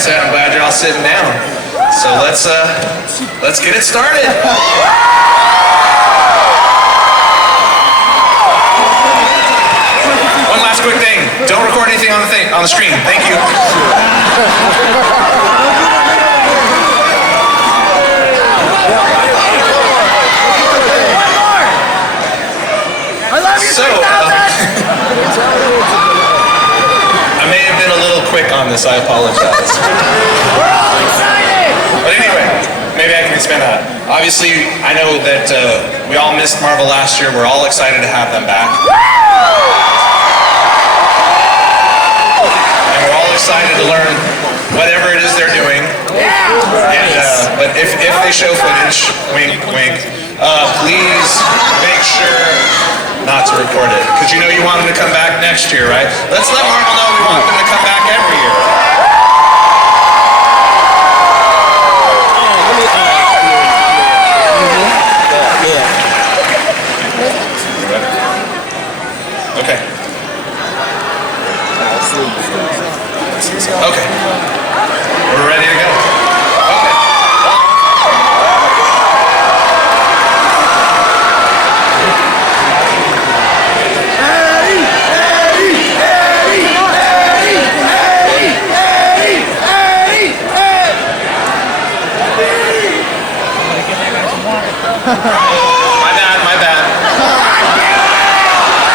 so I'm glad you're all sitting down. So let's get it started. One last quick thing. Don't record anything on the screen. Thank you. So, I may have been a little quick on this, I apologize. We're all excited! But anyway, maybe I can expand on that. Obviously, I know that we all missed Marvel last year. We're all excited to have them back. And we're all excited to learn whatever it is they're doing. And, but if they show footage, wink, wink, please make sure not to record it, because you know you want them to come back next year, right? Let's let Marvel know we want them to come back every year. Okay. Okay. We're ready to go. Okay. My bad.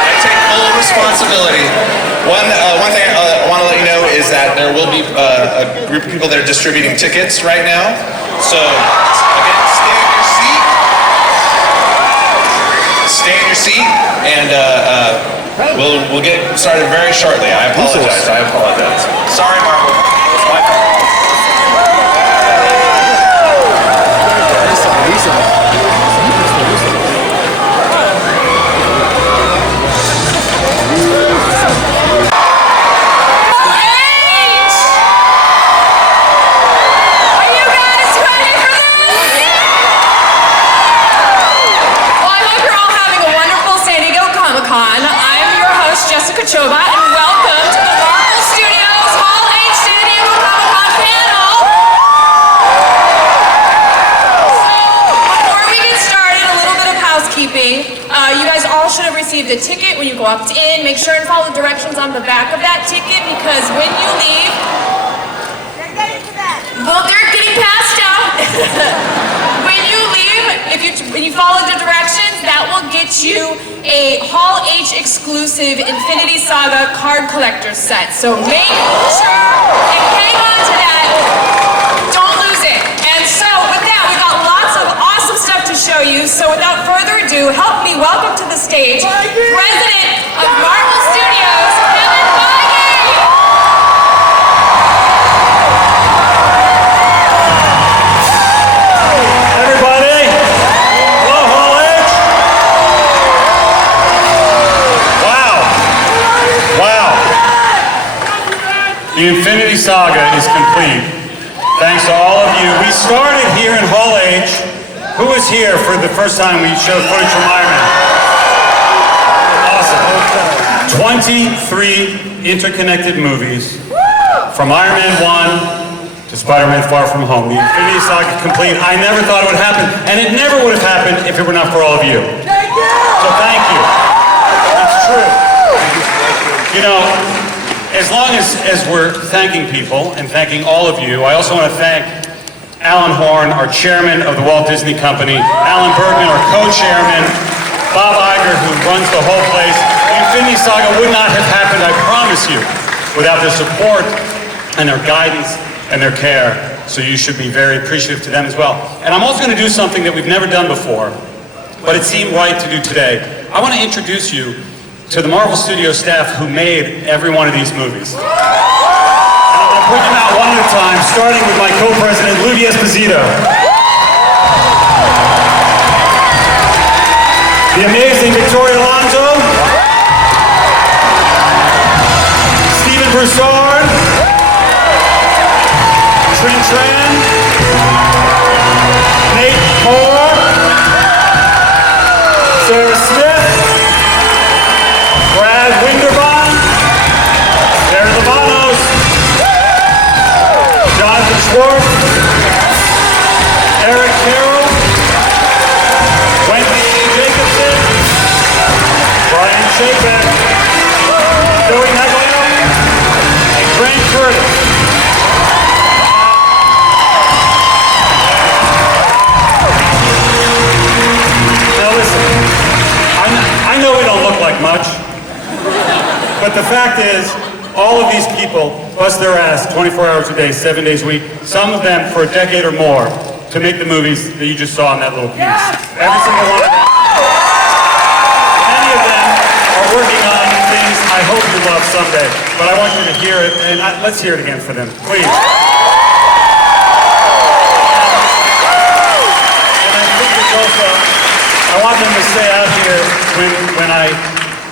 I take full responsibility. One thing I want to let you know is that there will be a group of people that are distributing tickets right now. So, again, stay in your seat, and we'll get started very shortly. I apologize. Sorry, Marvel. It's my fault. And welcome to the Marvel Studios Hall H San Diego Comic-Con panel. So, before we get started, a little bit of housekeeping. You guys all should have received a ticket when you walked in. Make sure and follow the directions on the back of that ticket, because when you leave... They're getting passed out. When you leave, when you follow the directions, that will get you a Hall H exclusive Infinity Saga card collector set. So make sure and hang on to that. Don't lose it. And so with that, we've got lots of awesome stuff to show you. So without further ado, help me welcome to the stage President of Marvel Studios, Kevin Feige. The Infinity Saga is complete. Thanks to all of you. We started here in Hall H. Who was here for the first time we showed footage from Iron Man? Awesome. 23 interconnected movies. From Iron Man 1 to Spider-Man Far From Home. The Infinity Saga is complete. I never thought it would happen, and it never would have happened if it were not for all of you. So thank you. It's true. You know, as long as we're thanking people and thanking all of you, I also want to thank Alan Horn, our chairman of the Walt Disney Company, Alan Bergman, our co-chairman, Bob Iger, who runs the whole place. The Infinity Saga would not have happened, I promise you, without their support and their guidance and their care. So you should be very appreciative to them as well. And I'm also going to do something that we've never done before, but it seemed right to do today. I want to introduce you to the Marvel Studios staff who made every one of these movies. And I'm going to point them out one at a time, starting with my co-president, Louis Esposito. The amazing Victoria Alonso. Stephen Broussard. Trin Tran. Nate Moore. Sarah Smith. Brad Winterbottom, Jared Lavanos, there. Joey Maglio and Grant Curtis. Now listen, I know we don't look like much, but the fact is, all of these people bust their ass 24 hours a day, 7 days a week, some of them for a decade or more, to make the movies that you just saw in that little piece. Every single one of them. Many of them are working on things I hope you love someday, but I want you to hear it, and let's hear it again for them, please. And I think it's also, I want them to stay out here when I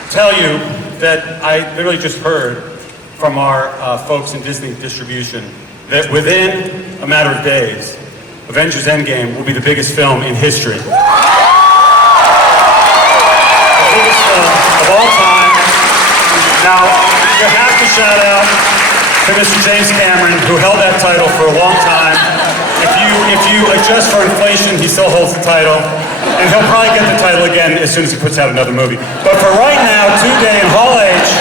tell you that I literally just heard from our folks in Disney Distribution that within a matter of days, Avengers Endgame will be the biggest film in history. The biggest film of all time. Now, you have to shout out to Mr. James Cameron, who held that title for a long time. If you adjust for inflation, he still holds the title. And he'll probably get the title again as soon as he puts out another movie. But for right now, today in Hall H,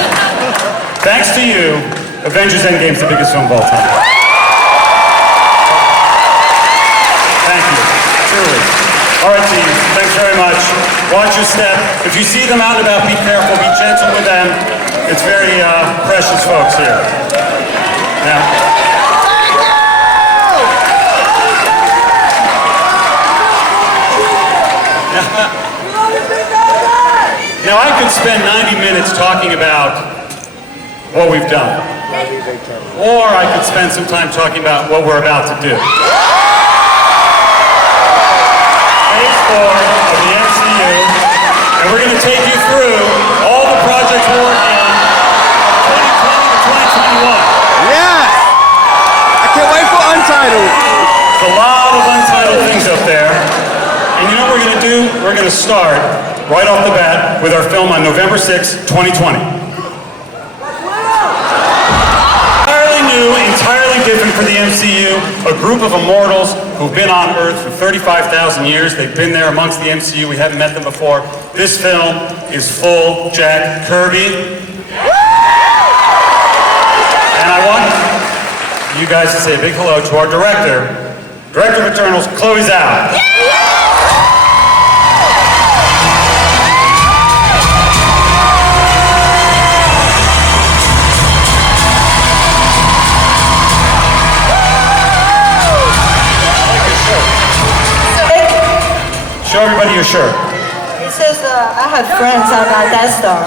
thanks to you, Avengers Endgame is the biggest film of all time. Thank you, truly. All right, team, thanks very much. Watch your step. If you see them out and about, be careful, be gentle with them. It's very precious folks here. Now, now I could spend 90 minutes talking about what we've done. Or I could spend some time talking about what we're about to do. Phase 4 of the MCU, and we're going to take you through all the projects we're working on 2020 to 2021. Yes! I can't wait for Untitled. There's a lot of untitled things up there. And you know what we're going to do? We're going to start right off the bat with our film on November 6, 2020. Entirely new, entirely different for the MCU, a group of immortals who've been on Earth for 35,000 years. They've been there amongst the MCU. We haven't met them before. This film is full Jack Kirby. And I want you guys to say a big hello to our director of Eternals, Chloe Zhao. Show everybody your shirt. It says, I have friends on that Death Star.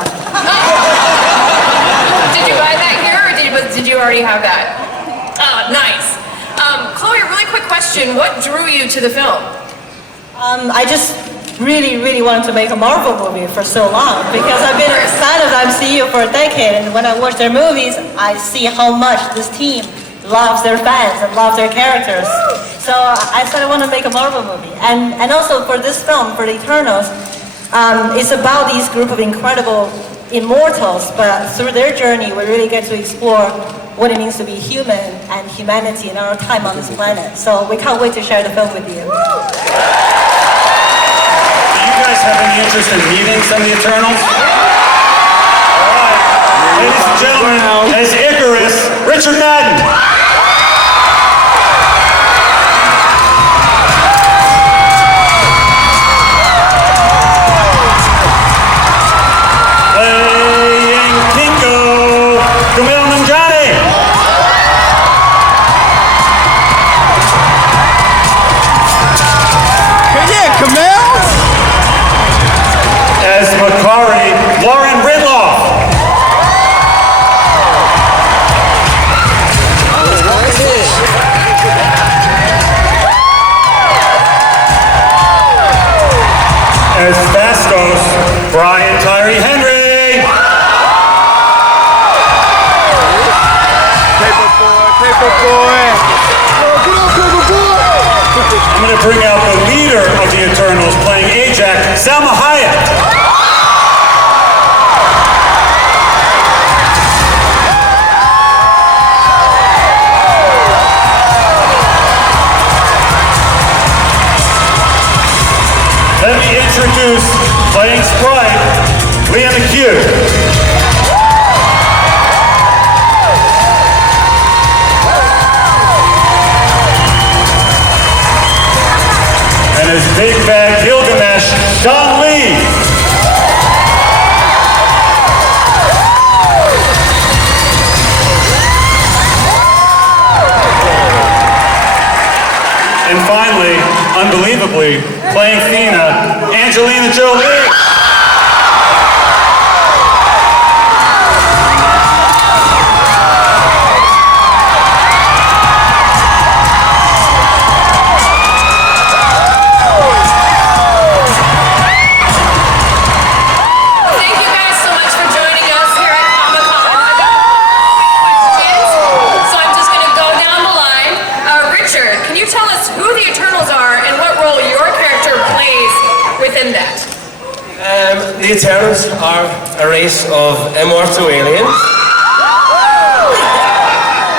Did you buy that here, or did you already have that? Oh, nice. Chloe, a really quick question. What drew you to the film? I just really wanted to make a Marvel movie for so long because I've been a fan of MCU for a decade, and when I watch their movies, I see how much this team loves their fans and loves their characters. So I said I want to make a Marvel movie. And also for this film, for the Eternals, it's about these group of incredible immortals, but through their journey, we really get to explore what it means to be human and humanity in our time on this planet. So we can't wait to share the film with you. Do you guys have any interest in meeting some of the Eternals? All right. Ladies and gentlemen, as Icarus, Richard Madden. Playing Kingo, Kumail Nanjiani. Yeah, Kumail. As Makari, Lauren Ridloff. unbelievably, playing Thena, Angelina Jolie. Thank you guys so much for joining us here at Comic-Con. I've got questions, so I'm just going to go down the line. Richard, can you tell us who the Eternals are and what role your character plays within that? The Eternals are a race of immortal aliens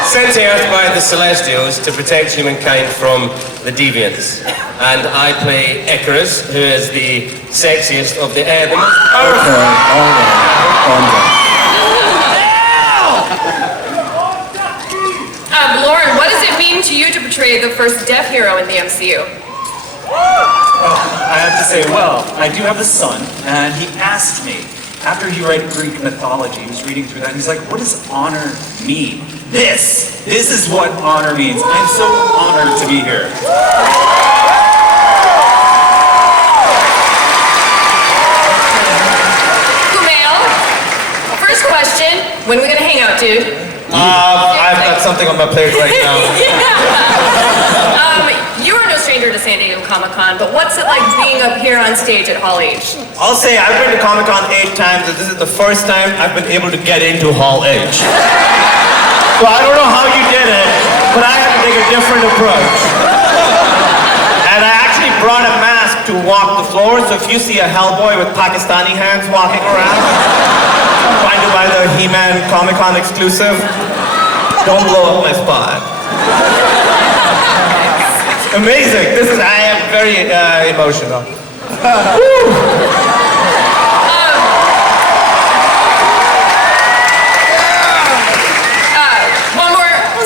sent to Earth by the Celestials to protect humankind from the Deviants. And I play Icarus, who is the sexiest of the most Lauren, what does it mean to you to portray the first deaf hero in the MCU? I have to say, well, I do have a son, and he asked me, after he read Greek mythology, he was reading through that, and he's like, what does honor mean? This is what honor means. I'm so honored to be here. Kumail, first question, when are we going to hang out, dude? I've got something on my plate right now. You are no stranger to San Diego Comic-Con, but what's it like being up here on stage at Hall H? I'll say I've been to Comic-Con 8 times, and this is the first time I've been able to get into Hall H. So I don't know how you did it, but I had to take a different approach. And I actually brought a mask to walk the floor, so if you see a Hellboy with Pakistani hands walking around, trying to buy the He-Man Comic-Con exclusive, don't blow up my spot. Amazing. I am very emotional.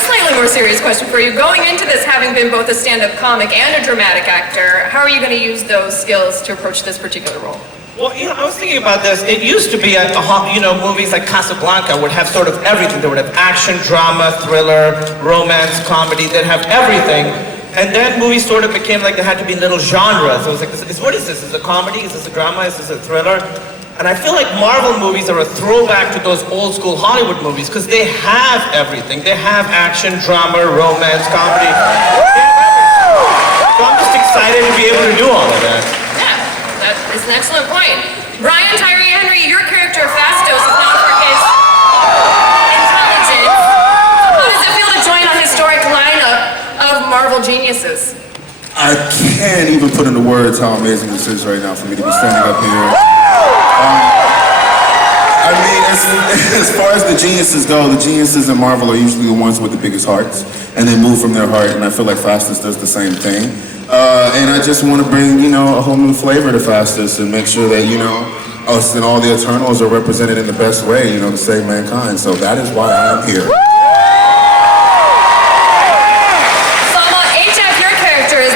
Slightly more serious question for you. Going into this, having been both a stand-up comic and a dramatic actor, how are you going to use those skills to approach this particular role? Well, I was thinking about this. It used to be, movies like Casablanca would have sort of everything. They would have action, drama, thriller, romance, comedy. They'd have everything. And then movies sort of became like they had to be little genres. So it was like, what is this? Is this a comedy? Is this a drama? Is this a thriller? And I feel like Marvel movies are a throwback to those old school Hollywood movies because they have everything. They have action, drama, romance, comedy. So I'm just excited to be able to do all of that. Yeah, that is an excellent point. Brian Tyree Henry, your character Fastos is known for his intelligence. How does it feel to join a historic lineup of Marvel geniuses? I can't even put into words how amazing this is right now for me to be standing up here. I mean, as far as the geniuses go, the geniuses in Marvel are usually the ones with the biggest hearts, and they move from their heart, and I feel like Fastus does the same thing. And I just want to bring, a whole new flavor to Fastus and make sure that, us and all the Eternals are represented in the best way, to save mankind. So that is why I'm here.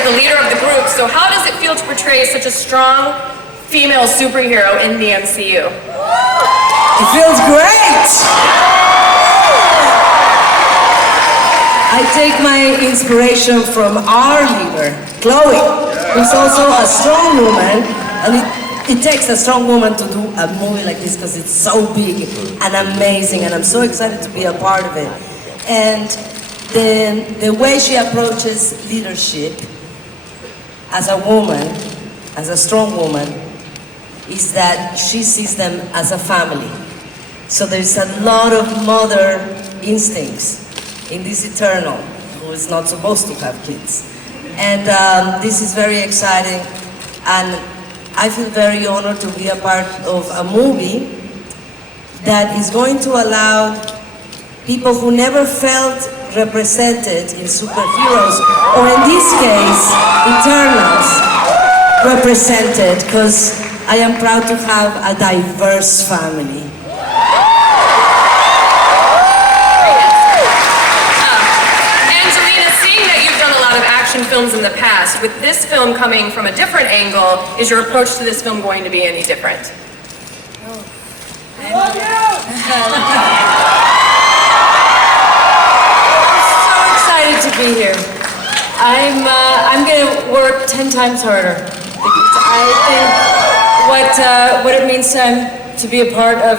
The leader of the group, so how does it feel to portray such a strong female superhero in the MCU? It feels great! I take my inspiration from our leader, Chloe, who's also a strong woman, and it takes a strong woman to do a movie like this because it's so big and amazing, and I'm so excited to be a part of it. And the way she approaches leadership as a woman, as a strong woman, is that she sees them as a family. So there's a lot of mother instincts in this Eternal, who is not supposed to have kids. And this is very exciting, and I feel very honored to be a part of a movie that is going to allow people who never felt represented in superheroes, or in this case, Eternals, represented, because I am proud to have a diverse family. Angelina, seeing that you've done a lot of action films in the past, with this film coming from a different angle, is your approach to this film going to be any different? To be here. I'm going to work 10 times harder. Because I think what it means to be a part of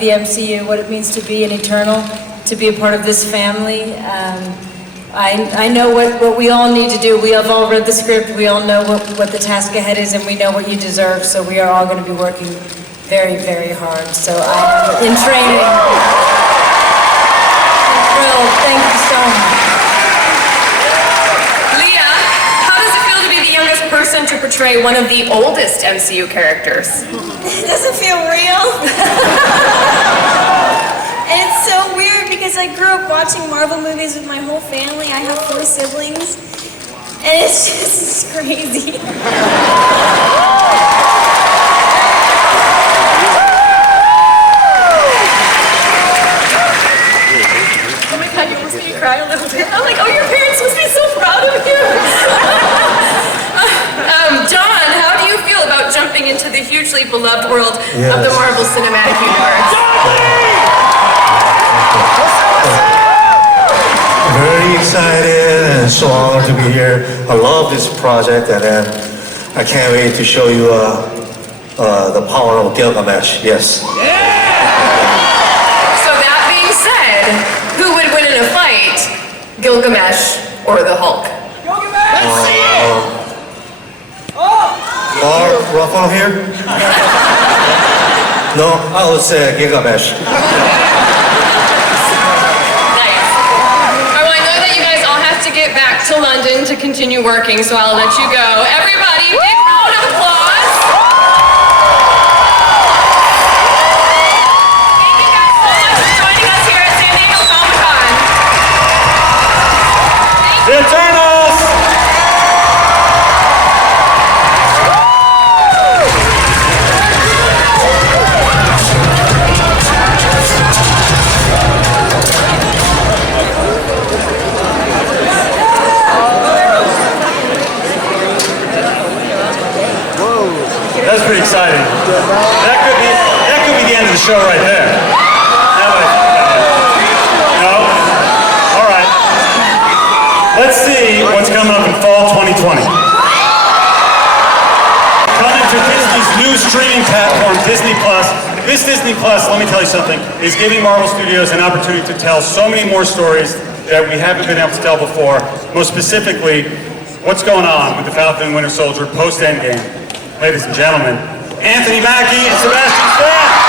the MCU, what it means to be an Eternal, to be a part of this family. I know what we all need to do. We have all read the script. We all know what the task ahead is, and we know what you deserve. So we are all going to be working very, very hard. So I am in training. I'm thrilled. Thank you so much. Leah, how does it feel to be the youngest person to portray one of the oldest MCU characters? It doesn't feel real. And it's so weird because I grew up watching Marvel movies with my whole family. I have 4 siblings. And it's just crazy. Oh my God, you almost made me cry a little bit. I'm like, oh, your parents must be so proud of you. John, how do you feel about jumping into the hugely beloved world of the Marvel Cinematic Universe? Very excited and so honored to be here. I love this project, and then I can't wait to show you the power of Gilgamesh. Yes. So that being said, who would win in a fight, Gilgamesh or the Hulk? Rafa here? No, I would say Gilgamesh. Get back to London to continue working, so I'll let you go. Everybody, big round of applause. Thank you guys so much for joining us here at San Diego Comic-Con. The Eternals! That's pretty exciting. That could be the end of the show right there. No? All right. Let's see what's coming up in fall 2020. Coming to Disney's new streaming platform, Disney Plus. This Disney Plus, let me tell you something, is giving Marvel Studios an opportunity to tell so many more stories that we haven't been able to tell before. Most specifically, what's going on with the Falcon and Winter Soldier post-Endgame. Ladies and gentlemen, Anthony Mackie and Sebastian Stan.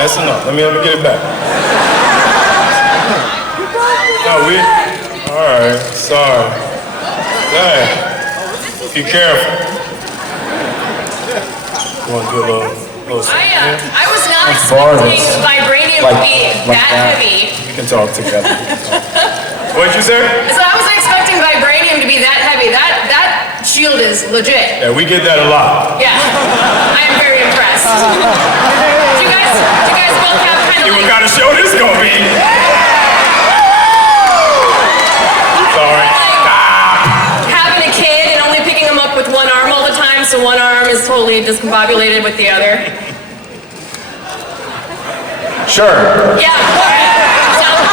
That's enough. Let me get it back. No, all right. Sorry. Hey, be careful. You want to do a little I was not expecting vibranium to be that heavy. We can talk together. What'd you say? So I wasn't expecting vibranium to be that heavy. That shield is legit. Yeah, we get that a lot. Yeah, I am very impressed. Do you guys both have kind of You got to show this gonna be. Sorry. having a kid and only picking him up with one arm all the time, so one arm is totally discombobulated with the other? Sure. Yeah.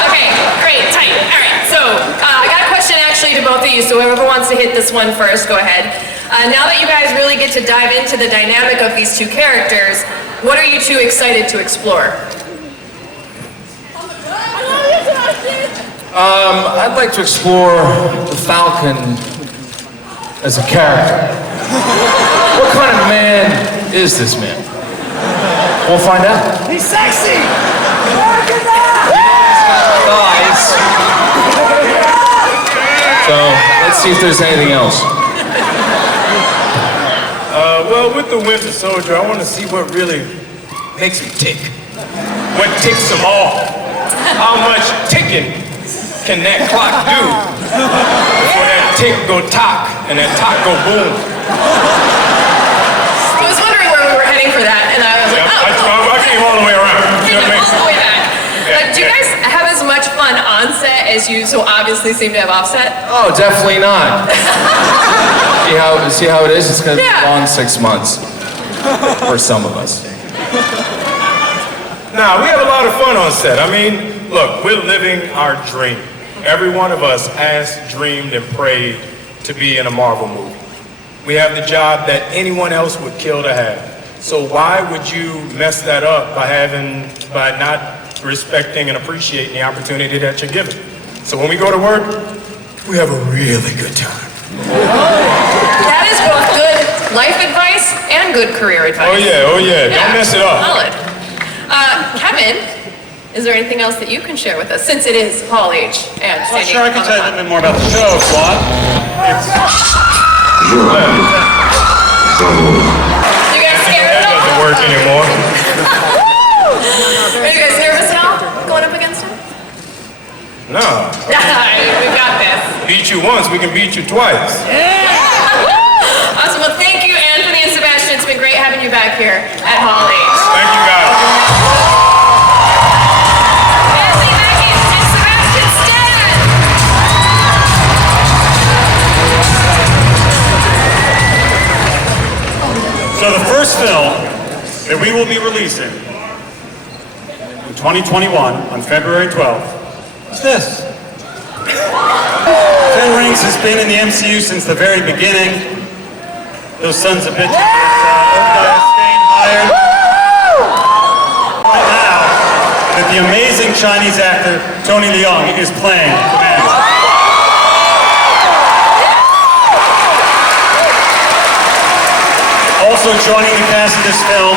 Okay. Great. Tight. All right. So I got a question actually to both of you. So whoever wants to hit this one first, go ahead. Now that you guys really get to dive into the dynamic of these two characters, what are you two excited to explore? I'd like to explore the Falcon as a character. What kind of man is this man? We'll find out. He's sexy! Thighs. So let's see if there's anything else. Well, with the Winter Soldier, I want to see what really makes him tick. What ticks them all? How much ticking can that clock do before that tick go tock and that tock go boom? I was wondering where we were heading for that, and I fun on set as you so obviously seem to have offset? Oh, definitely not. see how it is? It's gonna be a long 6 months. For some of us. Nah, we have a lot of fun on set. I mean, look, we're living our dream. Every one of us asked, dreamed, and prayed to be in a Marvel movie. We have the job that anyone else would kill to have. So why would you mess that up by not respecting and appreciating the opportunity that you're given? So when we go to work, we have a really good time. That is both good life advice and good career advice. Oh yeah. Don't mess it up. Solid. Kevin, is there anything else that you can share with us, since it is Hall H and Well, San sure, I Diego can tell you a Comic-Con? little bit more about the show, Claude. You guys scared That at all? doesn't work anymore. Are you guys nervous at all going up against him? No. We got this. Beat you once, we can beat you twice. Awesome. Well, thank you, Anthony and Sebastian. It's been great having you back here at Hall H. Thank you, guys. Anthony Mackie and Sebastian Stan. So the first film that we will be releasing in 2021 on February 12th is this. 10 Rings has been in the MCU since the very beginning. Those sons of bitches staying hired. Right now, that the amazing Chinese actor Tony Leung is playing Commander. Also joining the cast of this film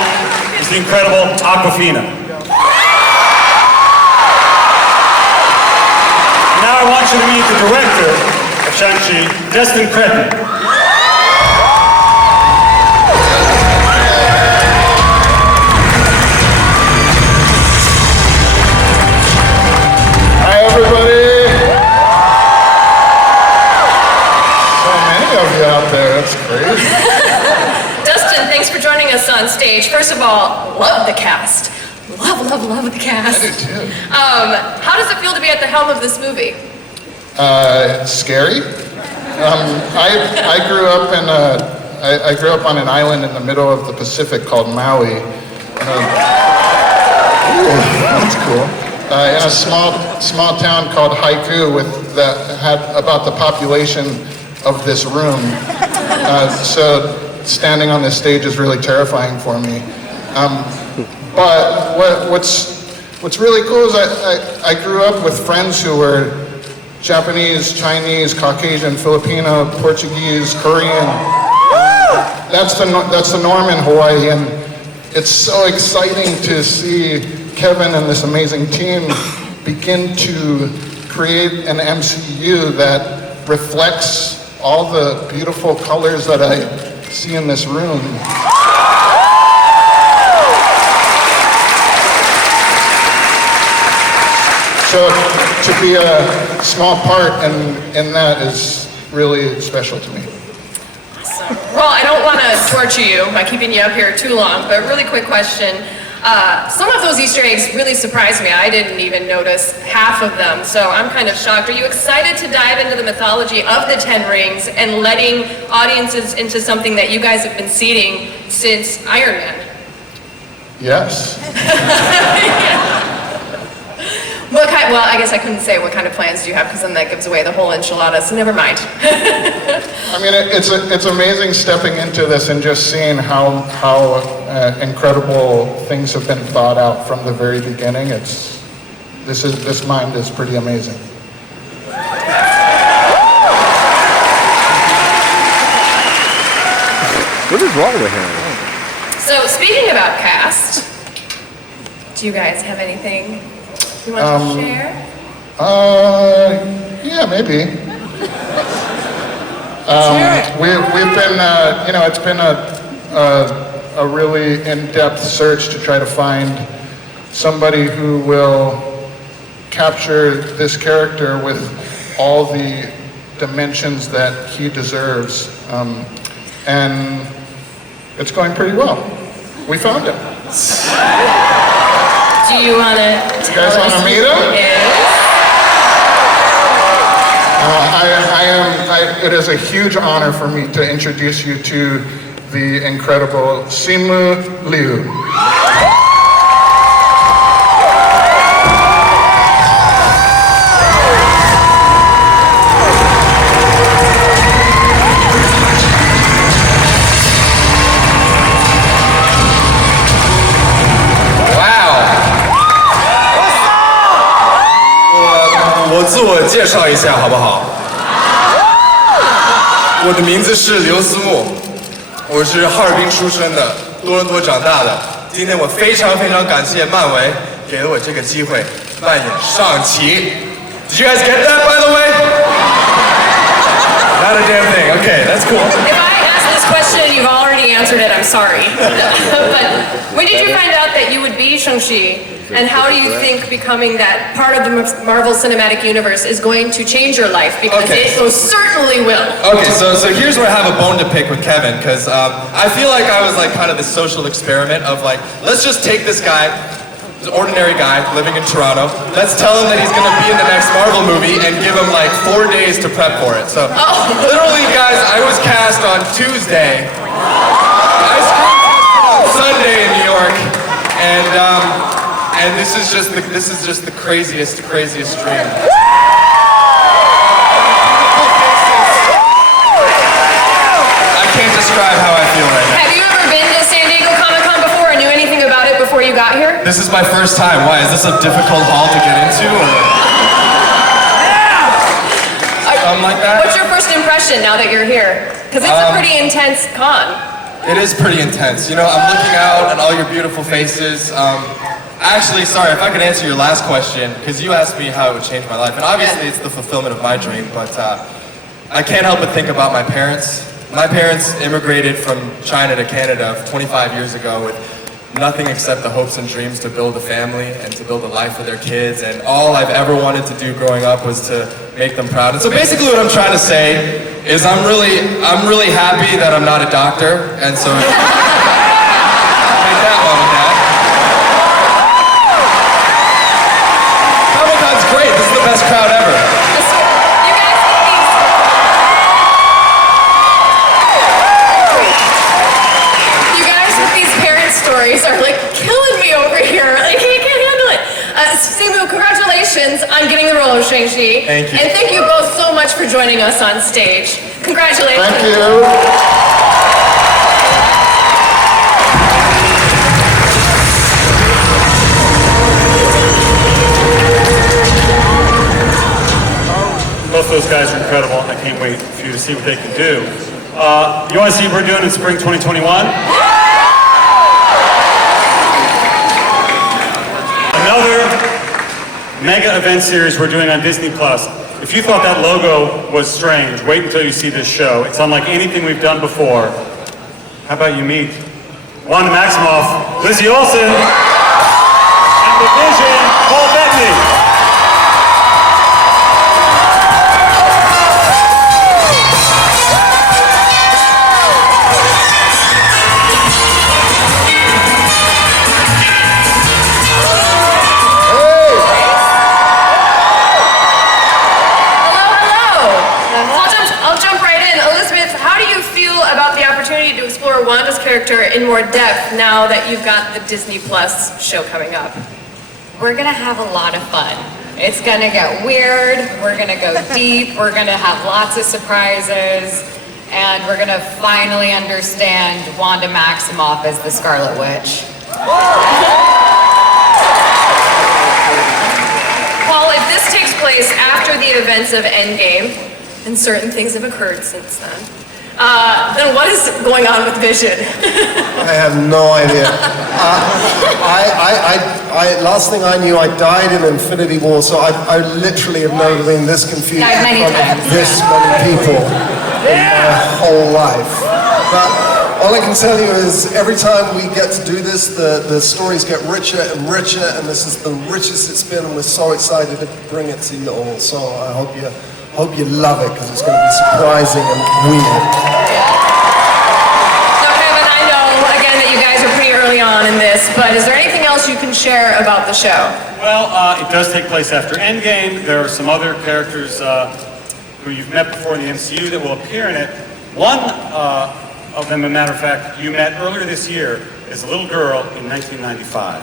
is the incredible Awkwafina. Now I want you to meet the director of Shang-Chi, Destin Cretton. Hi, everybody. So many of you out there, that's crazy. Dustin, thanks for joining us on stage. First of all, love the cast. Love the cast. I do too. How does it feel to be at the helm of this movie? It's scary. I grew up I grew up on an island in the middle of the Pacific called Maui. That's cool. In a small town called Haiku that had about the population of this room. So standing on this stage is really terrifying for me. But what's really cool is I grew up with friends who were Japanese, Chinese, Caucasian, Filipino, Portuguese, Korean. That's the norm in Hawaii, and it's so exciting to see Kevin and this amazing team begin to create an MCU that reflects all the beautiful colors that I see in this room. So to be a small part in that is really special to me. Well, I don't want to torture you by keeping you up here too long, but really quick question. Some of those Easter eggs really surprised me. I didn't even notice half of them, so I'm kind of shocked. Are you excited to dive into the mythology of the 10 Rings and letting audiences into something that you guys have been seeding since Iron Man? Yes. Well, I guess I couldn't say what kind of plans do you have, because then that gives away the whole enchilada, so never mind. I mean, it's amazing stepping into this and just seeing how incredible things have been thought out from the very beginning. This mind is pretty amazing. What is wrong with him? So, speaking about cast, do you guys have anything you want to share? Yeah, maybe. We've been, it's been a really in-depth search to try to find somebody who will capture this character with all the dimensions that he deserves. And it's going pretty well. We found him. Do you want to You guys want to meet him? it is a huge honor for me to introduce you to the incredible Simu Liu.我自我介绍一下好不好？我的名字是刘思慕，我是哈尔滨出生的，多伦多长大的。今天我非常感谢漫威给了我这个机会扮演上旗。Did you guys get that, by the way? Not a damn thing. Okay, that's cool. If I ask this question, you've already answered it. I'm sorry. But when did you find out that you would be Shang-Chi? And how do you think becoming that part of the Marvel Cinematic Universe is going to change your life? Because it most certainly will. Okay, so here's where I have a bone to pick with Kevin, because I feel like I was like kind of this social experiment of like, let's just take this guy, this ordinary guy living in Toronto, let's tell him that he's going to be in the next Marvel movie and give him like 4 days to prep for it. So literally, guys, I was cast on Tuesday. I screen tested on Sunday in New York, and this is just the craziest dream. I can't describe how I feel right now. Have you ever been to San Diego Comic-Con before or knew anything about it before you got here? This is my first time. Why? Is this a difficult hall to get into? Or something like that? What's your first impression now that you're here? Because it's a pretty intense con. It is pretty intense. You know, I'm looking out at all your beautiful faces. Actually, sorry, if I could answer your last question, because you asked me how it would change my life, and obviously it's the fulfillment of my dream, but I can't help but think about my parents. My parents immigrated from China to Canada 25 years ago with nothing except the hopes and dreams to build a family and to build a life for their kids, and all I've ever wanted to do growing up was to make them proud. And so basically what I'm trying to say is I'm really happy that I'm not a doctor, and so take that, Mom and Dad. Comic-Con's great. This is the best crowd ever. Stories are like killing me over here. Like, I can't handle it. Simu, congratulations on getting the role of Shang-Chi. Thank you. And thank you both so much for joining us on stage. Congratulations. Thank you. Both those guys are incredible. I can't wait for you to see what they can do. You want to see what we're doing in spring 2021? Another mega event series we're doing on Disney+. If you thought that logo was strange, wait until you see this show. It's unlike anything we've done before. How about you meet Wanda Maximoff, Lizzie Olsen, and the Vision, Paul Bettany. To explore Wanda's character in more depth now that you've got the Disney Plus show coming up. We're gonna have a lot of fun. It's gonna get weird, we're gonna go deep, we're gonna have lots of surprises, and we're gonna finally understand Wanda Maximoff as the Scarlet Witch. Paul, if this takes place after the events of Endgame, and certain things have occurred since then what is going on with Vision? I have no idea. Last thing I knew, I died in Infinity War, so I literally have never been this confused Died many times. This many people in my whole life. But all I can tell you is every time we get to do this, the stories get richer and richer, and this is the richest it's been, and we're so excited to bring it to you all. So I hope you love it, because it's going to be surprising and weird. Now, Kevin, I know, again, that you guys are pretty early on in this, but is there anything else you can share about the show? Well, it does take place after Endgame. There are some other characters who you've met before in the MCU that will appear in it. One of them, as a matter of fact, you met earlier this year as a little girl in 1995.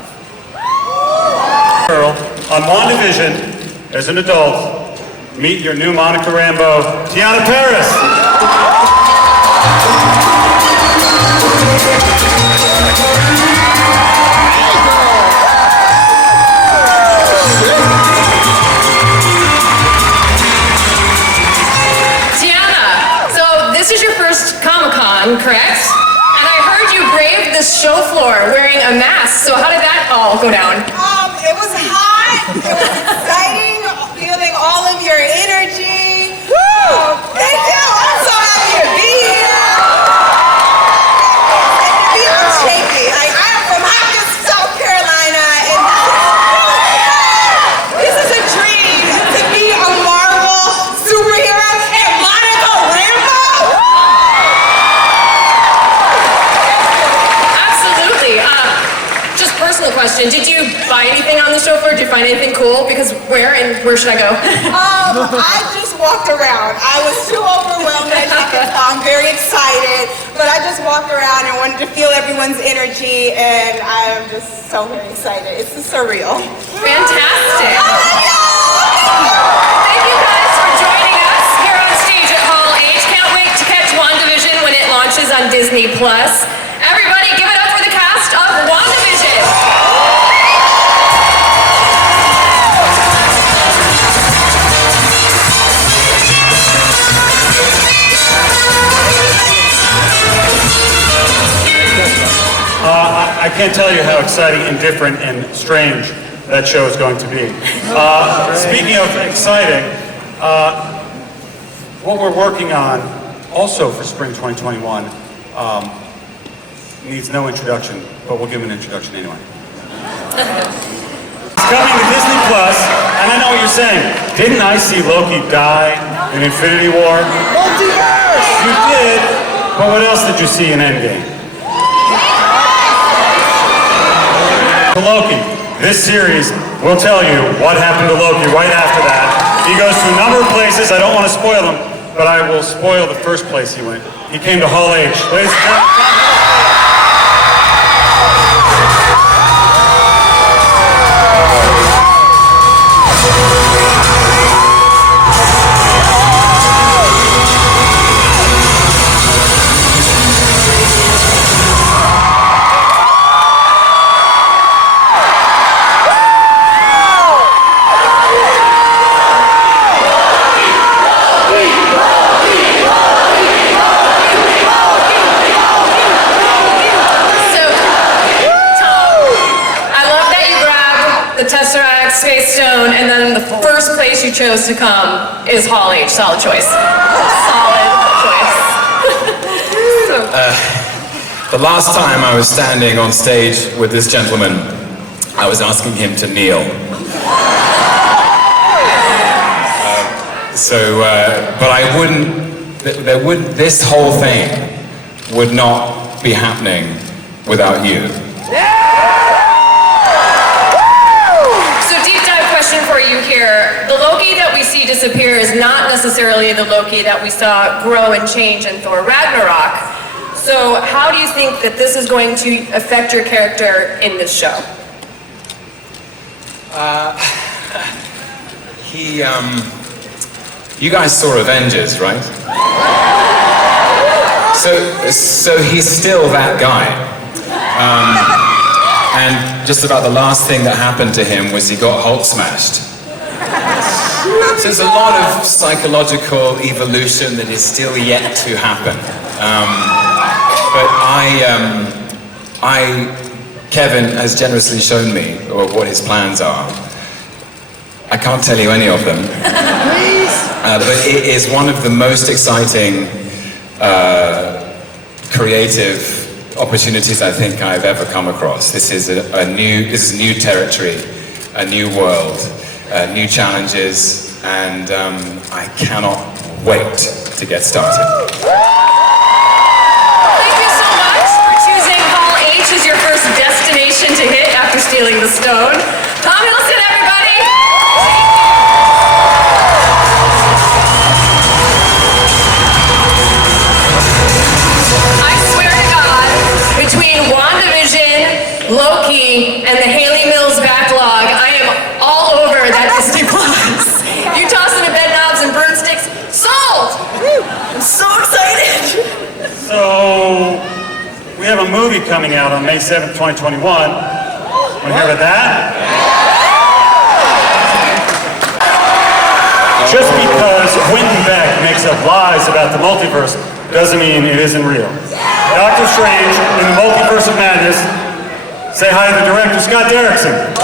Girl on WandaVision as an adult. Meet your new Monica Rambeau, Tiana Paris. This is your first Comic-Con, correct? And I heard you braved this show floor wearing a mask, so how did that all go down? It was hot, it was exciting, feeling all of your energy. Woo! Thank you, I'm so happy to be here. And to be shaky. Like, I am from Hopkins, South Carolina, and this is a dream to be a Marvel superhero and Monica Rambeau. Just personal question, did you buy anything on the show floor? Did you find anything cool? Because where should I go? I just walked around. I was too overwhelmed. I'm very excited, but I just walked around and wanted to feel everyone's energy, and I'm just so very excited. It's surreal. Fantastic. Thank you guys for joining us here on stage at Hall H. Can't wait to catch WandaVision when it launches on Disney+. Everybody give it up for the cast of WandaVision. I can't tell you how exciting and different and strange that show is going to be. Speaking of exciting, what we're working on also for spring 2021 needs no introduction, but we'll give an introduction anyway. It's coming to Disney Plus, and I know what you're saying. Didn't I see Loki die in Infinity War? Multiverse! You did, but what else did you see in Endgame? Loki. This series will tell you what happened to Loki right after that. He goes to a number of places. I don't want to spoil them, but I will spoil the first place he went. He came to Hall H. Ladies and gentlemen. Space Stone, and then the first place you chose to come is Hall H. Solid choice. Solid choice. The last time I was standing on stage with this gentleman, I was asking him to kneel. But I wouldn't, this whole thing would not be happening without you. For you here, the Loki that we see disappear is not necessarily the Loki that we saw grow and change in Thor Ragnarok. So how do you think that this is going to affect your character in this show? You guys saw Avengers, right? So he's still that guy. And just about the last thing that happened to him was he got Hulk smashed. So there's a lot of psychological evolution that is still yet to happen. But Kevin has generously shown me what his plans are. I can't tell you any of them. But it is one of the most exciting, creative opportunities I think I've ever come across. This is new territory, a new world, new challenges, and I cannot wait to get started. Thank you so much for choosing Hall H as your first destination to hit after stealing the stone. Tom Hiddleston, everybody! a movie coming out on May 7th, 2021. Want to hear about that? Just because Quentin Beck makes up lies about the multiverse doesn't mean it isn't real. Doctor Strange in the Multiverse of Madness. Say hi to the director, Scott Derrickson.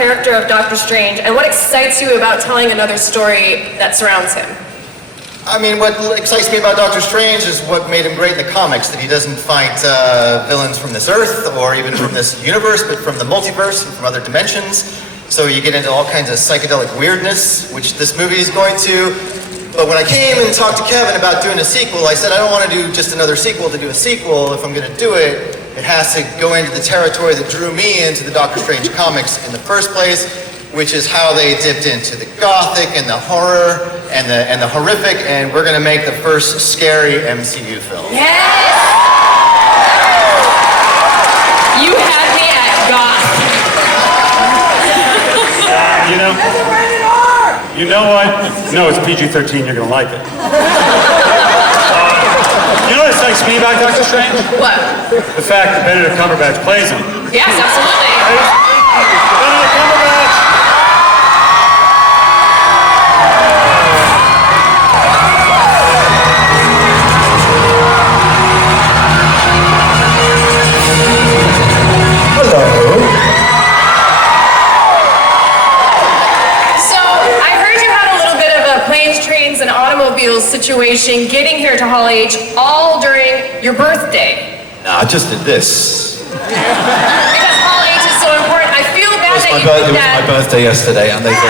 Character of Doctor Strange, and what excites you about telling another story that surrounds him? I mean, what excites me about Doctor Strange is what made him great in the comics, that he doesn't fight villains from this Earth or even from this universe, but from the multiverse and from other dimensions. So you get into all kinds of psychedelic weirdness, which this movie is going to. But when I came and talked to Kevin about doing a sequel, I said I don't want to do just another sequel to do a sequel. If I'm going to do it, it has to go into the territory that drew me into the Doctor Strange comics in the first place, which is how they dipped into the gothic and the horror and the horrific, and we're going to make the first scary MCU film. Yes! You had me at goth. You know what? No, it's PG-13. You're going to like it. You know what excites me about Doctor Strange? What? The fact that Benedict Cumberbatch plays him. Yes, absolutely. Benedict Cumberbatch! Trains and automobiles situation getting here to Hall H all during your birthday. No, I just did this. Because Hall H is so important. I feel bad It was my birthday yesterday, and they said.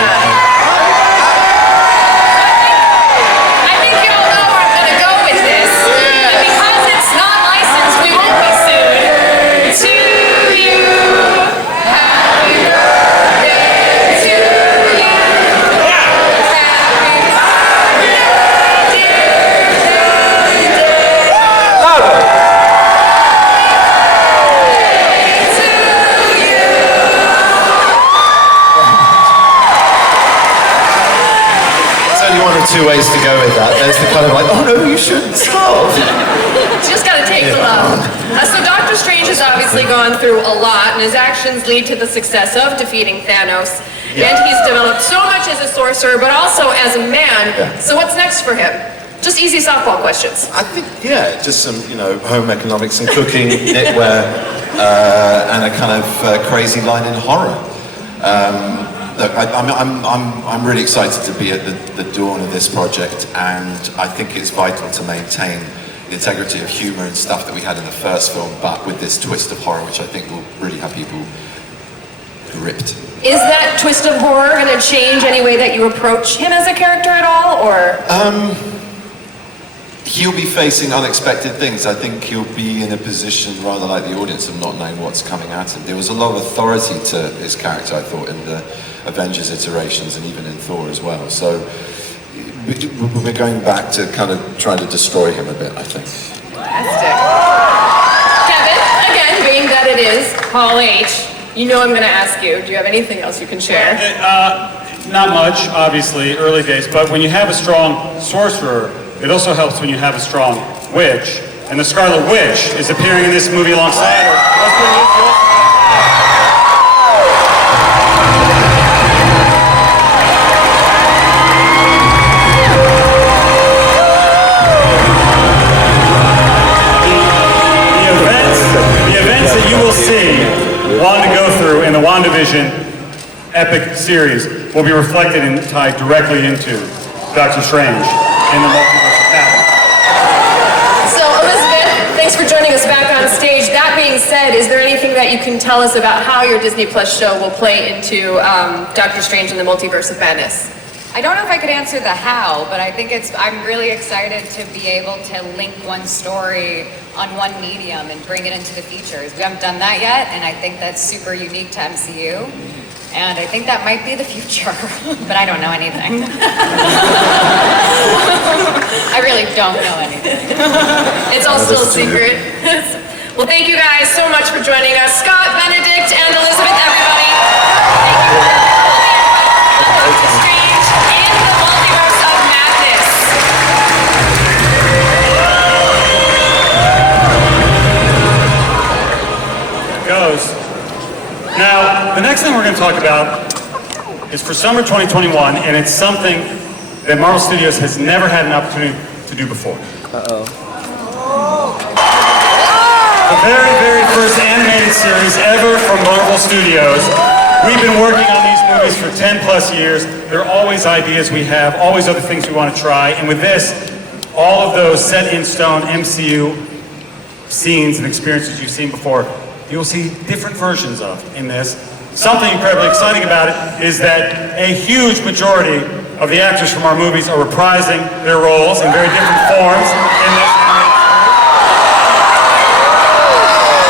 I think you all know where I'm going to go with this. And because it's not licensed, we won't be sued. To you, happy birthday to you. Two ways to go with that. There's the kind of like, oh no, you shouldn't stop. Just gotta take the love. So Doctor Strange has obviously gone through a lot, and his actions lead to the success of defeating Thanos. Yeah. And he's developed so much as a sorcerer, but also as a man. Yeah. So what's next for him? Just easy softball questions. I think, yeah, just some, home economics and cooking, knitwear, and a kind of crazy line in horror. Look, I'm really excited to be at the dawn of this project, and I think it's vital to maintain the integrity of humor and stuff that we had in the first film, but with this twist of horror, which I think will really have people gripped. Is that twist of horror going to change any way that you approach him as a character at all, or? He'll be facing unexpected things. I think he'll be in a position, rather like the audience, of not knowing what's coming at him. There was a lot of authority to his character, I thought, in the Avengers iterations and even in Thor as well. So we're going back to kind of trying to destroy him a bit, I think. Fantastic. Kevin, again, being that it is Hall H, you know I'm going to ask you, do you have anything else you can share? Not much, obviously, early days, but when you have a strong sorcerer, it also helps when you have a strong witch. And the Scarlet Witch is appearing in this movie alongside her. The events that you will see Wanda go through in the WandaVision epic series will be reflected and tied directly into Doctor Strange in the Multiverse of Madness. So, Elizabeth, thanks for joining us back on stage. That being said, is there anything that you can tell us about how your Disney Plus show will play into Doctor Strange in the Multiverse of Madness? I don't know if I could answer the how, but I think I'm really excited to be able to link one story on one medium and bring it into the features. We haven't done that yet, and I think that's super unique to MCU. And I think that might be the future, but I don't know anything. I really don't know anything. It's all still a secret. Well, thank you guys so much for joining us. Scott, Benedict, and Elizabeth, everybody. Thank you for Strange in the Multiverse of Madness. Goes. Now, the next thing we're going to talk about is for summer 2021, and it's something that Marvel Studios has never had an opportunity to do before. Uh-oh. The very, very first animated series ever from Marvel Studios. We've been working on these movies for 10 plus years. There are always ideas we have, always other things we want to try, and with this, all of those set in stone MCU scenes and experiences you've seen before, you'll see different versions of in this. Something incredibly exciting about it is that a huge majority of the actors from our movies are reprising their roles in very different forms in this animated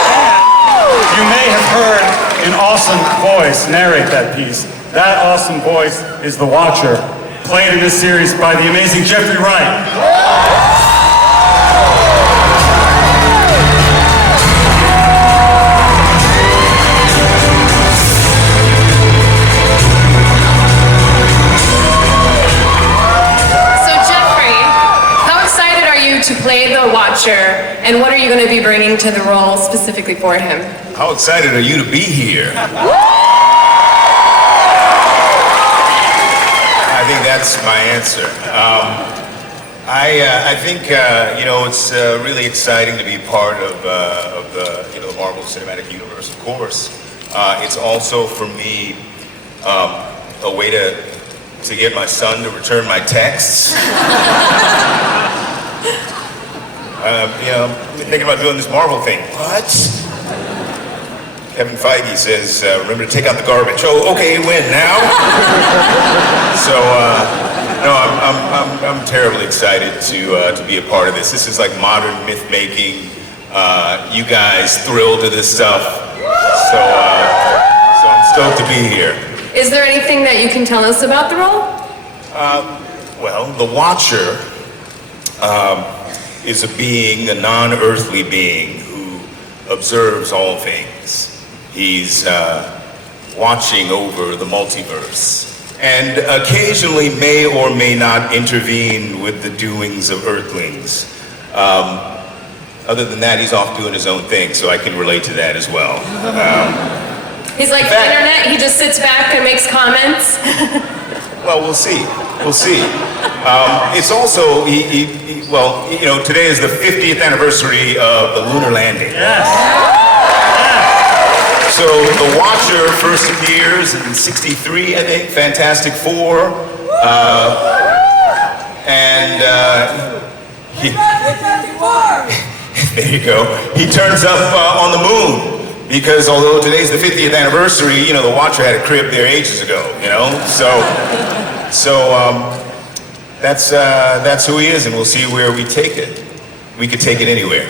series. You may have heard an awesome voice narrate that piece. That awesome voice is the Watcher, played in this series by the amazing Jeffrey Wright. To play the Watcher, and what are you going to be bringing to the role specifically for him? How excited are you to be here? I think that's my answer. I think you know, it's really exciting to be part of the the Marvel Cinematic Universe. Of course, it's also for me a way to get my son to return my texts. You know, I've been thinking about doing this Marvel thing. What? Kevin Feige says, remember to take out the garbage. Oh, okay, when, now? So, no, I'm terribly excited to be a part of this. This is like modern myth making. You guys thrilled to this stuff. So I'm stoked to be here. Is there anything that you can tell us about the role? Well, the Watcher is a being, a non-earthly being who observes all things. He's watching over the multiverse and occasionally may or may not intervene with the doings of Earthlings. Other than that, he's off doing his own thing, so I can relate to that as well. He's like the internet, he just sits back and makes comments. Well, we'll see. We'll see. It's also, well, you know, today is the 50th anniversary of the lunar landing. Yes. So the Watcher first appears in '63, I think, Fantastic Four. There you go. He turns up on the moon. Because although today's the 50th anniversary, you know, the Watcher had a crib there ages ago, you know? So that's who he is, and we'll see where we take it. We could take it anywhere.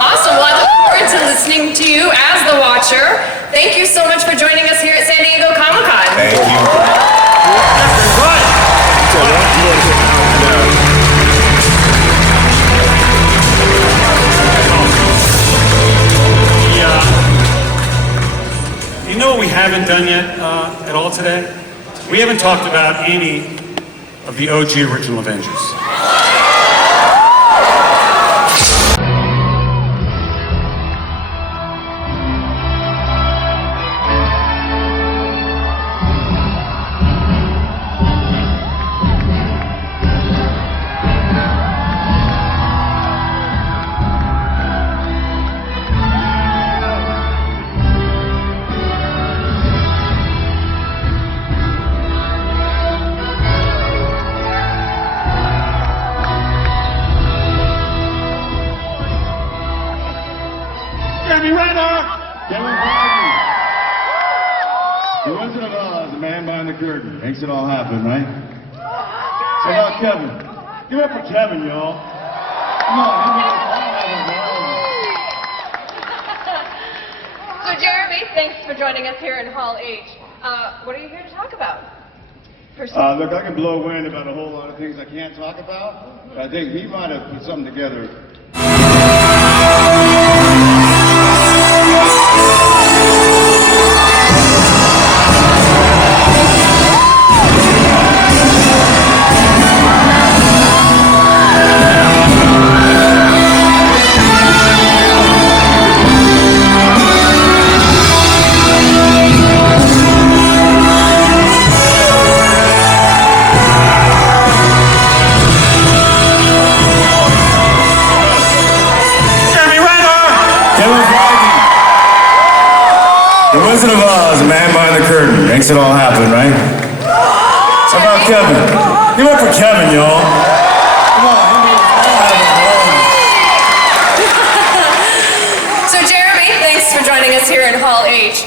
Awesome. Well, I look forward to listening to you as the Watcher. Thank you so much for joining us here at San Diego Comic-Con. Thank you. You know what we haven't done yet at all today? We haven't talked about any of the OG original Avengers. Makes it all happen, right? So about Kevin. Give it up for Kevin, y'all. Come on, So Jeremy, thanks for joining us here in Hall H. What are you here to talk about? Look, I can blow wind about a whole lot of things I can't talk about, but I think he might have put something together. The Wizard of Oz, a man behind the curtain, makes it all happen, right? How about Kevin? Give it up for Kevin, y'all. Come on, he makes it all happen. So Jeremy, thanks for joining us here in Hall H.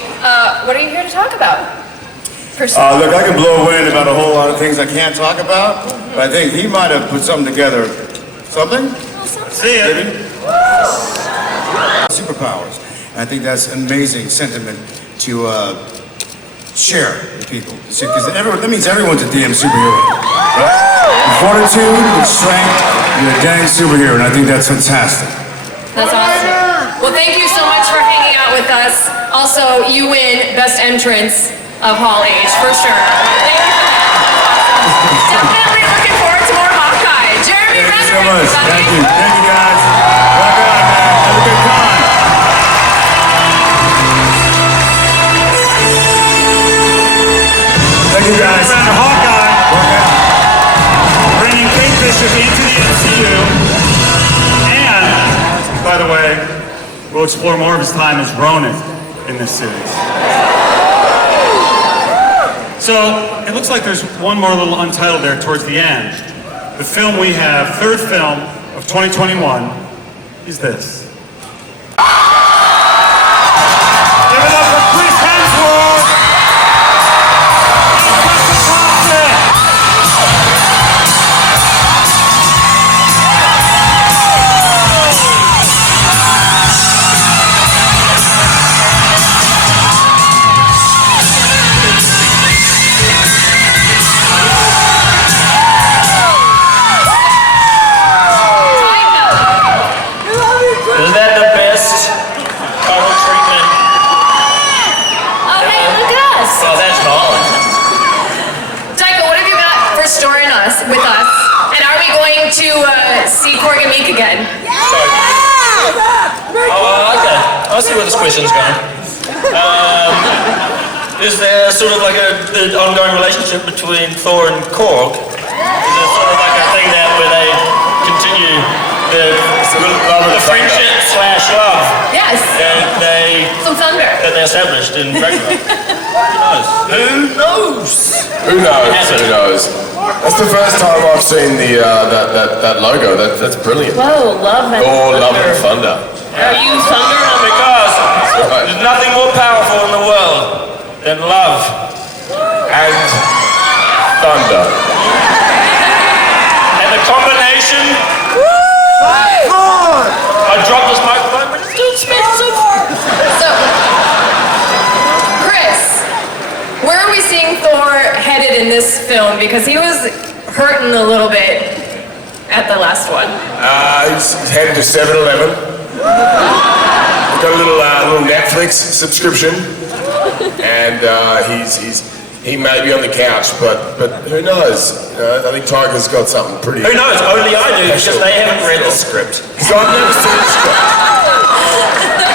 What are you here to talk about? Look, I can blow wind about a whole lot of things I can't talk about, but I think he might have put something together. Something? See ya. Superpowers. I think that's an amazing sentiment to share with people. Because that means everyone's a damn superhero. Right? With fortitude, with strength, you're a dang superhero, and I think that's fantastic. That's awesome. Well, thank you so much for hanging out with us. Also, you win Best Entrance of Hall H, for sure. Thank you for that. Definitely looking forward to more Hawkeye. Jeremy Renner, Thank you so much. everybody. Thank you. Thank you, guys. Rock on, man. Have a good con. Thank you, guys. Hawkeye, bringing Kate Bishop into the MCU, and, by the way, we'll explore more of his time as Ronan in this series. So, it looks like there's one more little untitled there towards the end. The film we have, third film of 2021, is this. Give it up for Chris Hemsworth! Isn't that the best total treatment? Oh, hey, look at us. Oh, that's wrong. Tycho, what have you got for storing us with us? And are we going to see Korg and Meek again? Oh, okay. I see where this question's going. Is there sort of like an ongoing relationship between Thor and Korg? Is it sort of like a thing that where they continue the friendship / love? Yes. That they Some thunder. that they established in Ragnarok. Who knows? Who knows? Who knows? That's the first time I've seen the that logo. That's brilliant. Whoa, love and Thor, Love and Thunder. Are you thunder? Because there's nothing more powerful in the world than love and thunder. And the combination. I dropped this microphone, but it's too expensive. So, Chris, where are we seeing Thor headed in this film? Because he was hurting a little bit at the last one. He's headed to 7-Eleven. He's got a little Netflix subscription, and he may be on the couch, but who knows? I think Tiger's got something pretty. Who knows? Only I do, because they haven't read the script. So I've never seen the script.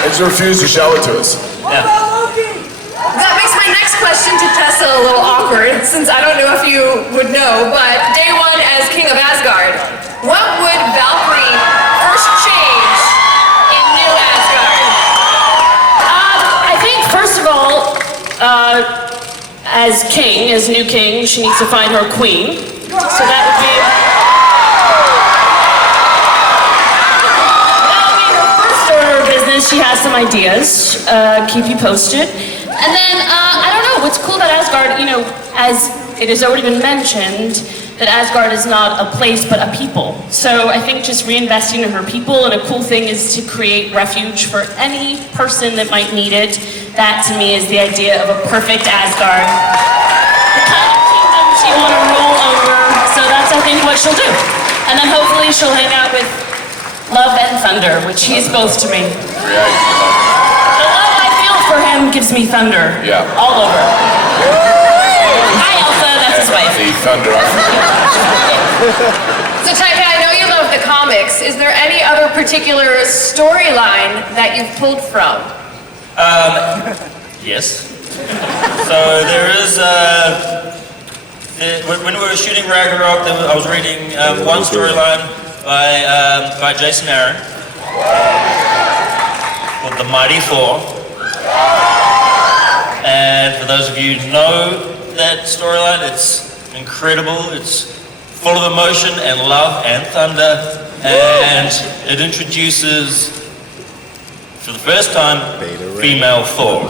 They just refused to show it to us. That makes my next question to Tessa a little awkward, since I don't know if you would know, but day one as King of Asgard, what would Valkyrie first change in New Asgard? I think, first of all, as new king, she needs to find her queen. So that would be her first order of business. She has some ideas. Keep you posted. And then, I don't know, what's cool about Asgard, as it has already been mentioned, that Asgard is not a place but a people. So I think just reinvesting in her people, and a cool thing is to create refuge for any person that might need it. That to me is the idea of a perfect Asgard. The kind of kingdom she wants she'll do. And then hopefully she'll hang out with Love and Thunder, which he's both to me. The love I feel for him gives me thunder. Yeah. All over. Hi, Elsa, that's his wife. The thunder. So, Taika, I know you love the comics. Is there any other particular storyline that you've pulled from? Yes. So there is, when we were shooting Ragnarok, I was reading one storyline by Jason Aaron called The Mighty Thor. And for those of you who know that storyline, it's incredible. It's full of emotion and love and thunder, and it introduces, for the first time, female Thor.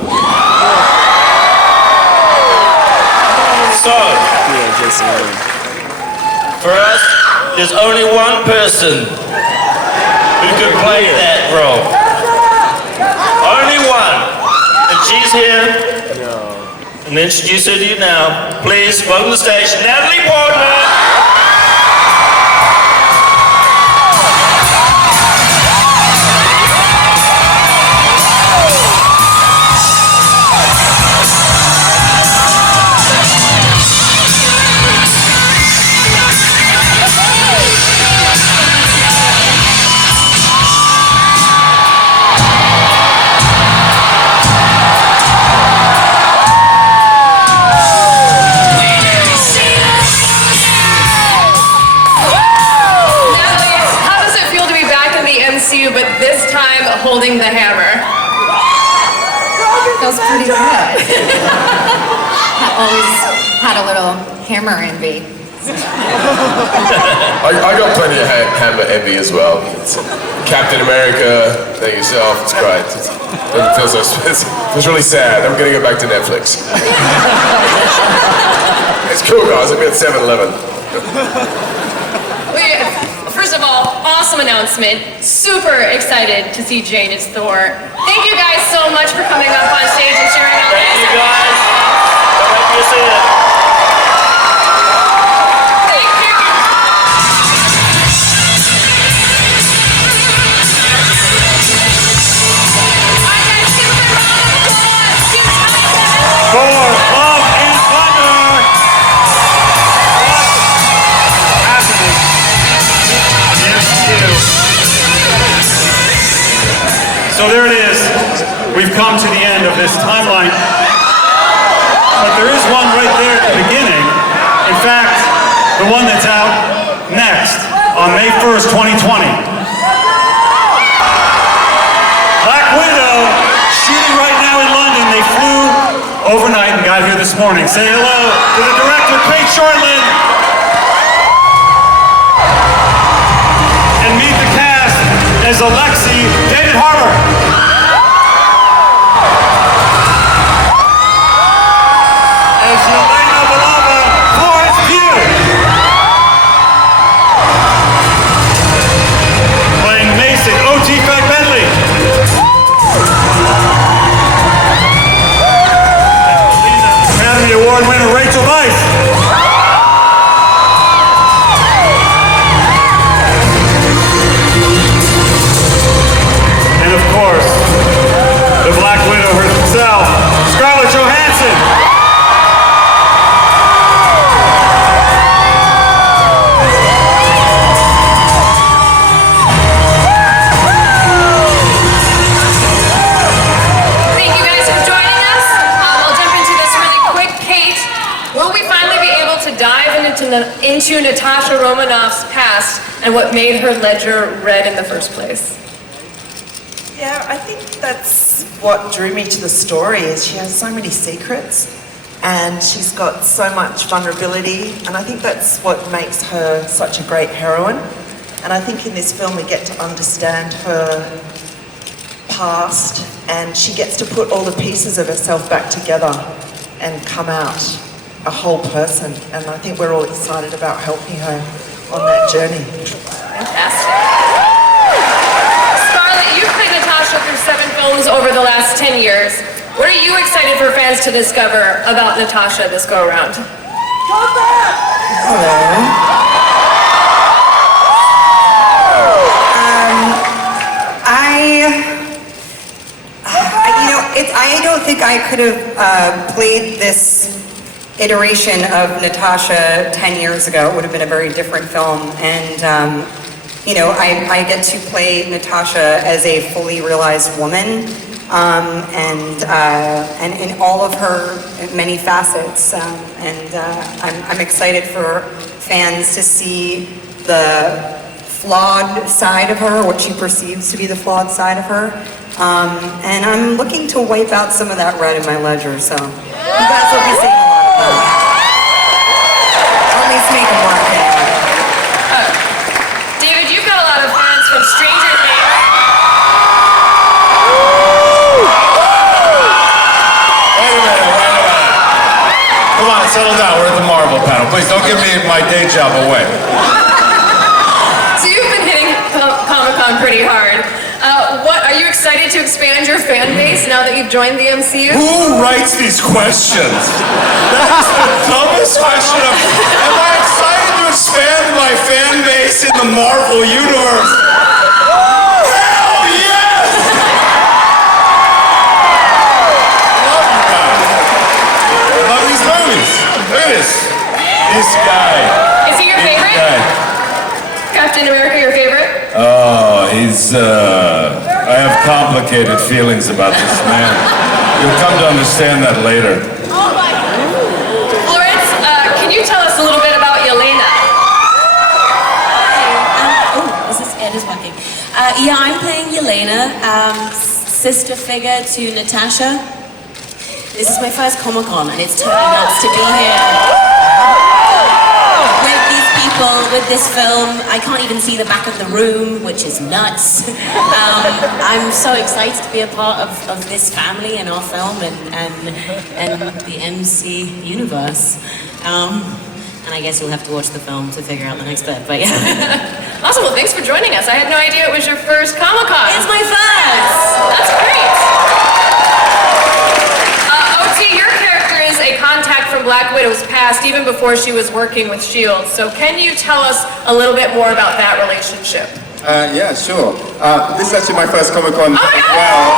So, for us, there's only one person who could play that role. Only one. And she's here. And introduce her to you now. Please, welcome to the stage, Natalie Portman. But this time holding the hammer. Feels pretty good. I always had a little hammer envy. I got plenty of hammer envy as well. It's Captain America, thank yourself, it's great. It feels so expensive. It was really sad. I'm gonna go back to Netflix. It's cool, guys. I'll be at 7-Eleven. First of all, awesome announcement. Super excited to see Jane as Thor. Thank you guys so much for coming up on stage and sharing all this. Thank you guys. Can't wait to see it. Thor, Love and Thunder! What's happening? So there it is. We've come to the end of this timeline. But there is one right there at the beginning. In fact, the one that's out next on May 1st, 2020. Black Widow, shooting right now in London. They flew overnight and got here this morning. Say hello to the director, Kate Shortland. And meet the cast as Alexi, David Harbour. As Yelena Belova, Florence Pugh. Playing Mason, O.T. Bentley. Academy Award winner Rachel Weisz. And of course, the Black Widow herself, Scarlett Johansson. Thank you guys for joining us. I'll jump into this really quick. Kate, will we finally be able to dive into Natasha Romanov's past and what made her ledger red in the first place? Yeah, I think that's what drew me to the story is she has so many secrets and she's got so much vulnerability, and I think that's what makes her such a great heroine. And I think in this film we get to understand her past, and she gets to put all the pieces of herself back together and come out a whole person, and I think we're all excited about helping her on that journey. Fantastic. Scarlett, you've played Natasha through 7 films over the last 10 years. What are you excited for fans to discover about Natasha this go-around? Hello. could have played this iteration of Natasha 10 years ago, it would have been a very different film. And, you know, I get to play Natasha as a fully realized woman, and in all of her many facets. I'm excited for fans to see the flawed side of her, what she perceives to be the flawed side of her. And I'm looking to wipe out some of that red in my ledger, so you guys will be seeing a lot of that. Or at least make them work anyway. David, you've got a lot of fans from Stranger Things. Wait a minute. Come on, settle down. We're at the Marvel panel. Please don't give me my day job away. So you've been hitting Comic-Con pretty hard. Are you excited to expand your fan base now that you've joined the MCU? Who writes these questions? That's the dumbest question of... Am I excited to expand my fan base in the Marvel Universe? Hell yes! I love these movies. Look at this. This guy. Is he your favorite? Captain America, your favorite? Oh, I have complicated feelings about this man. You'll come to understand that later. Florence, can you tell us a little bit about Yelena? It is working. Yeah, I'm playing Yelena, sister figure to Natasha. This is my first Comic-Con, and it's totally nuts to be here with these people, with this film. I can't even see the back of the room, which is nuts. I'm so excited to be a part of this family and our film and the MC universe. And I guess you'll have to watch the film to figure out the next bit, but yeah. Awesome, well thanks for joining us. I had no idea it was your first Comic-Con. It's my first! That's great. OT, your character is a contact from Black Widow's past, even before she was working with S.H.I.E.L.D. So can you tell us a little bit more about that relationship? Yeah, sure. This is actually my first Comic-Con as well.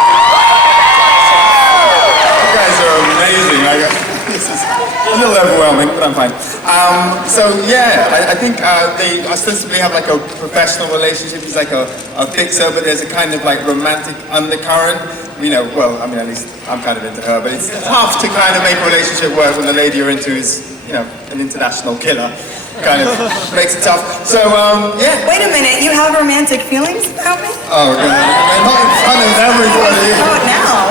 You guys are amazing. This is a little overwhelming, but I'm fine. So yeah, I think they ostensibly have like a professional relationship. He's like a fixer, but there's a kind of like romantic undercurrent. You know, well, I mean, at least I'm kind of into her, but it's tough to kind of make a relationship work when the lady you're into is, you know, an international killer. Kind of makes it tough. So, yeah. Wait a minute, you have romantic feelings about me? Oh, God. Not in front of everybody. Oh, now.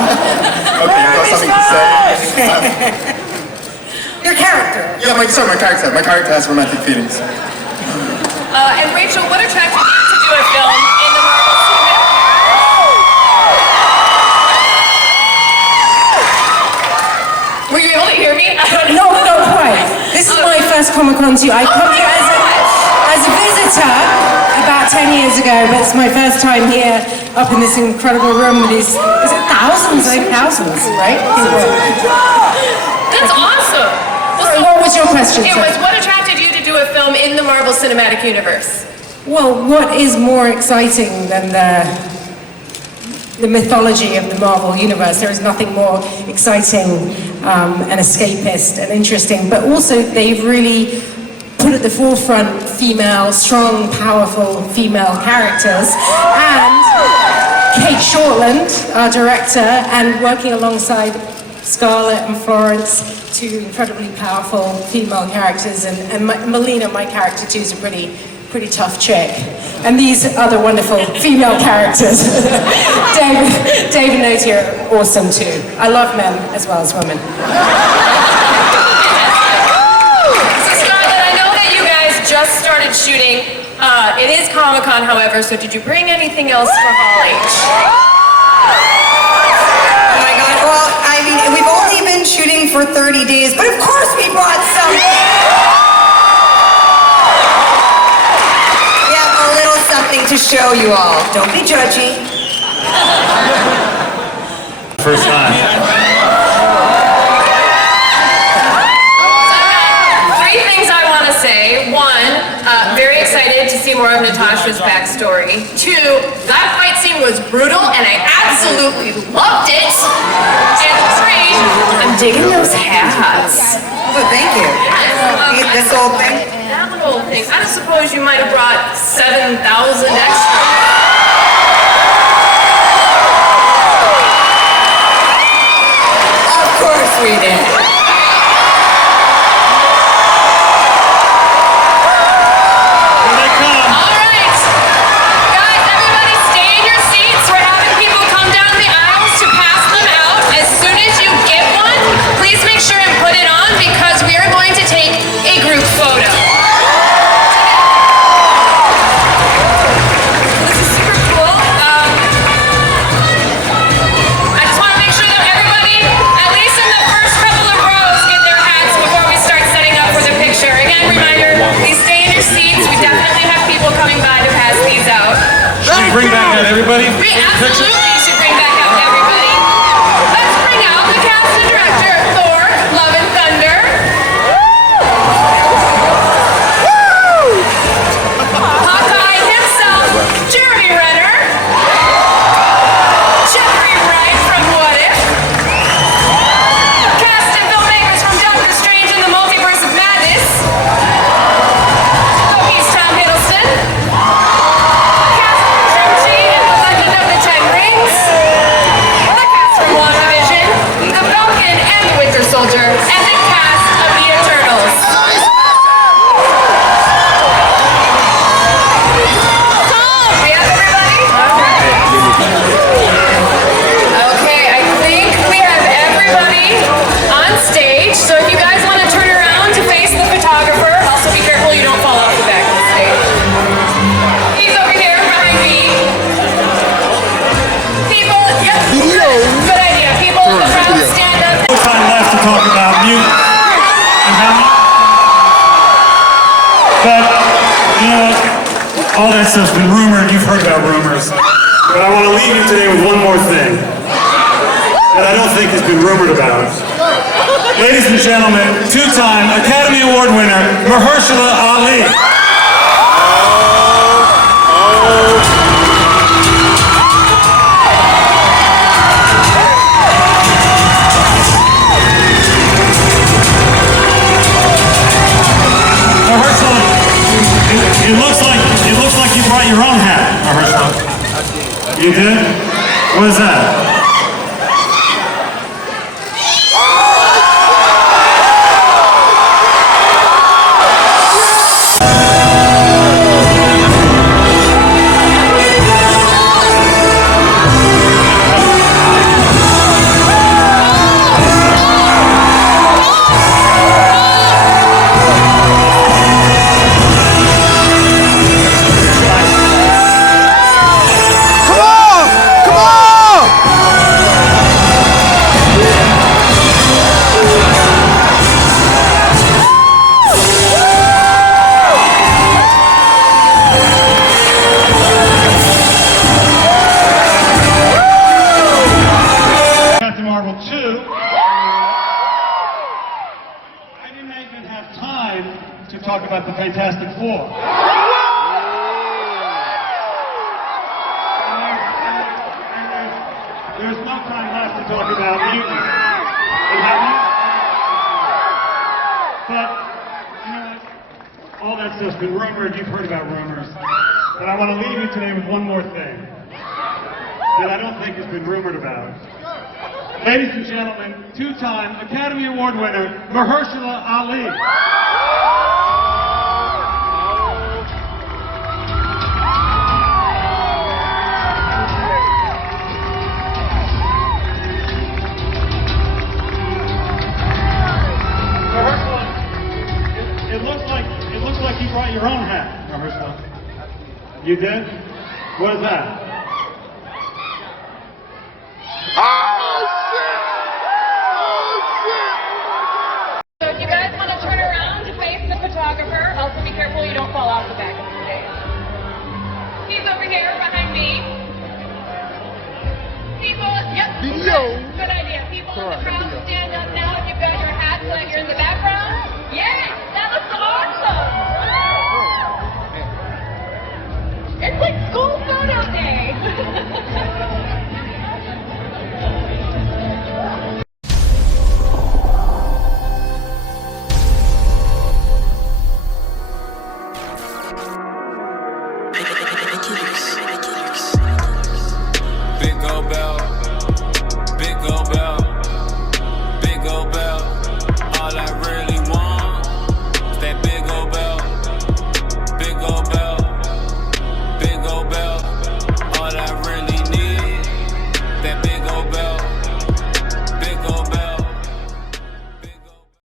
Okay, you've got something to say. Your character. Yeah, my character. My character has romantic feelings. And Rachel, what attracted you to do a film in the Marvel Cinematic? Were you able to hear me? No, not quite. This is my first Comic-Con too. I come here as a visitor about 10 years ago, but it's my first time here up in this incredible room with these, is it thousands? I think thousands, right? That's awesome. Sorry, what was your question? It was, what attracted you to do a film in the Marvel Cinematic Universe? Well, what is more exciting than the mythology of the Marvel Universe? There is nothing more exciting and escapist and interesting, but also they've really put at the forefront female, strong, powerful female characters, and Kate Shortland, our director, and working alongside Scarlett and Florence, two incredibly powerful female characters, and Melina, my character too, is a pretty tough chick. And these other wonderful female characters. David and Oti are awesome too. I love men as well as women. So Scarlett, I know that you guys just started shooting. It is Comic-Con, however, so did you bring anything else for Hall H? Oh my God, well, I mean, we've only been shooting for 30 days, but of course we brought some. To show you all. Don't be judgy. First time. Three things I want to say. One, very excited to see more of Natasha's backstory. 2, that fight scene was brutal and I absolutely loved it. And 3, I'm digging those hats. Oh, thank you. This whole thing? That whole thing. I don't suppose you might have brought 7,000 extra. Of course we did. Bring back out everybody? We absolutely should bring back out everybody. Let's bring out the cast and director of Thor, Love and Thunder. Hawkeye himself, Jeremy Renner. Jeffrey Wright from What If. Cast and filmmakers from Doctor Strange and the Multiverse of Madness. Loki's Tom Hiddleston. Soldier, and the cast of the Eternals. Tom, we have everybody? Okay, I think we have everybody on stage. So if you guys want to turn around to face the photographer, also be careful you don't fall off the back of the stage. He's over here behind me. People, yep, good idea. People in the crowd, stand up. Left to talk about mute and how but you know all that stuff's been rumored, you've heard about rumors, but I want to leave you today with one more thing that I don't think has been rumored about. Ladies and gentlemen, 2-time Academy Award winner Mahershala Ali. It looks like you brought your own hat, Mahershala. You did? What is that? Talk about the Fantastic Four. There's no time left to talk about mutants. But, you know what? All that stuff's been rumored, you've heard about rumors. But I want to leave you today with one more thing that I don't think has been rumored about. Ladies and gentlemen, 2-time Academy Award winner, Mahershala Ali. It looks like you brought your own hat, Mahershala. You did? What is that? So if you guys want to turn around to face the photographer, also be careful you don't fall off the back of the stage. He's over here behind me. People, yep. Good idea. People in the crowd, stand up now if you've got your hats like you're in the background. Yes, that looks awesome. quick, school's going out there.